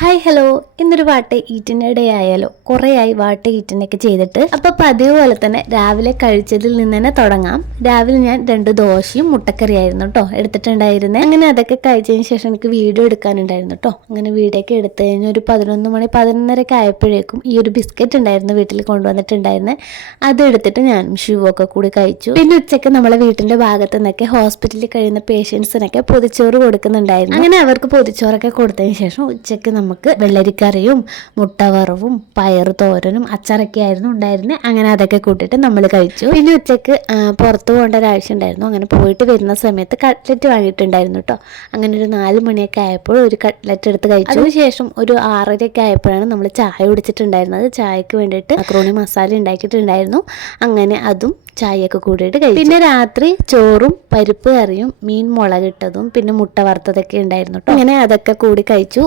Hi hello, ഇന്നൊരു വാട്ട ഈറ്റിൻ്റെ day ആയാലോ. കുറേ ആയി വാട്ട ഈറ്റിനൊക്കെ ചെയ്തിട്ട്. അപ്പോൾ പതിവ് പോലെ തന്നെ രാവിലെ കഴിച്ചതിൽ നിന്ന് തന്നെ തുടങ്ങാം. രാവിലെ ഞാൻ 2 ദോശയും മുട്ടക്കറിയായിരുന്നു കേട്ടോ എടുത്തിട്ടുണ്ടായിരുന്നത്. അങ്ങനെ അതൊക്കെ കഴിച്ചതിന് ശേഷം എനിക്ക് വീഡിയോ എടുക്കാനുണ്ടായിരുന്നു കേട്ടോ. അങ്ങനെ വീഡിയോ ഒക്കെ എടുത്തു കഴിഞ്ഞ് ഒരു 11 മണി 11:30 ആയപ്പോഴേക്കും ഈ ഒരു ബിസ്ക്കറ്റ് ഉണ്ടായിരുന്നു വീട്ടിൽ കൊണ്ടുവന്നിട്ടുണ്ടായിരുന്നത്. അത് എടുത്തിട്ട് ഞാനും ഷൂവൊക്കെ കൂടി കഴിച്ചു. പിന്നെ ഉച്ചയ്ക്ക് നമ്മളെ വീട്ടിൻ്റെ ഭാഗത്തു നിന്നൊക്കെ ഹോസ്പിറ്റലിൽ കഴിയുന്ന പേഷ്യൻസിനൊക്കെ പൊതിച്ചോറ് കൊടുക്കുന്നുണ്ടായിരുന്നു. അങ്ങനെ അവർക്ക് പൊതിച്ചോറൊക്കെ കൊടുത്തതിന് ശേഷം ഉച്ചയ്ക്ക് നമുക്ക് വെള്ളരിക്കറിയും മുട്ട വറവും പയറ് തോരനും അച്ചാറൊക്കെ ആയിരുന്നു ഉണ്ടായിരുന്നത്. അങ്ങനെ അതൊക്കെ കൂട്ടിയിട്ട് നമ്മൾ കഴിച്ചു. പിന്നെ ഉച്ചയ്ക്ക് പുറത്ത് പോകേണ്ട ഒരു ആവശ്യം ഉണ്ടായിരുന്നു. അങ്ങനെ പോയിട്ട് വരുന്ന സമയത്ത് കട്ട്ലറ്റ് വാങ്ങിയിട്ടുണ്ടായിരുന്നു കേട്ടോ. അങ്ങനെ ഒരു 4 മണിയൊക്കെ ആയപ്പോൾ ഒരു കട്ട്ലറ്റ് എടുത്ത് കഴിച്ചു. അതിനുശേഷം ഒരു 6:30 ആയപ്പോഴാണ് നമ്മൾ ചായ കുടിച്ചിട്ടുണ്ടായിരുന്നത്. ചായക്ക് വേണ്ടിയിട്ട് മക്രോണി മസാല ഉണ്ടാക്കിയിട്ടുണ്ടായിരുന്നു. അങ്ങനെ അതും ചായയൊക്കെ കൂടിയിട്ട് കഴിച്ചു. പിന്നെ രാത്രി ചോറും പരിപ്പ് കറിയും മീൻ മുളകിട്ടതും പിന്നെ മുട്ട വറുത്തതൊക്കെ ഉണ്ടായിരുന്നു കേട്ടോ. അങ്ങനെ അതൊക്കെ കൂടി കഴിച്ചു.